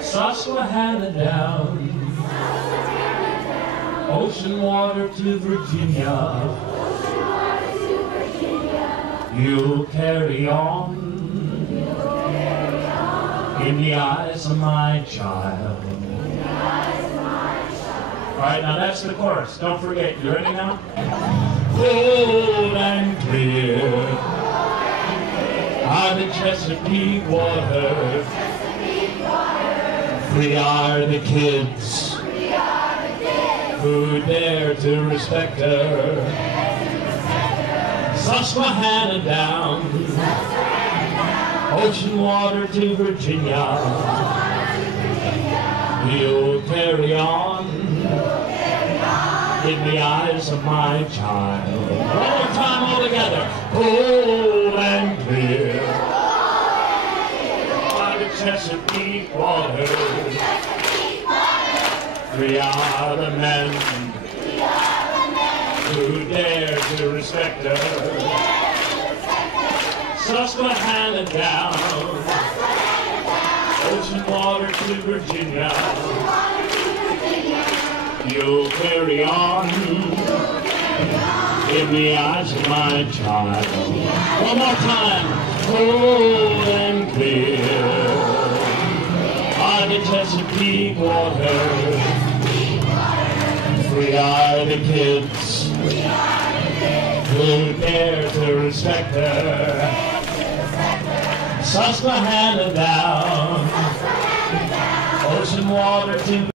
Susquehanna down, ocean water to Virginia. You'll carry on in the eyes of my child. All right, now that's the chorus. Don't forget. You ready now? Cold and clear are the Chesapeake waters. Free are the kids who dare to respect her. Susquehanna down, ocean water to Virginia. You'll carry on in the eyes of my child. One more time all together. Cold and clear are the Chesapeake waters. Free are the men who dare to respect her. Susquehanna down, ocean water to Virginia. You'll carry on in the eyes of my child. One more time. Cold and clear are the Chesapeake waters. Free are the kids who dare to respect her. Susquehanna down, ocean water to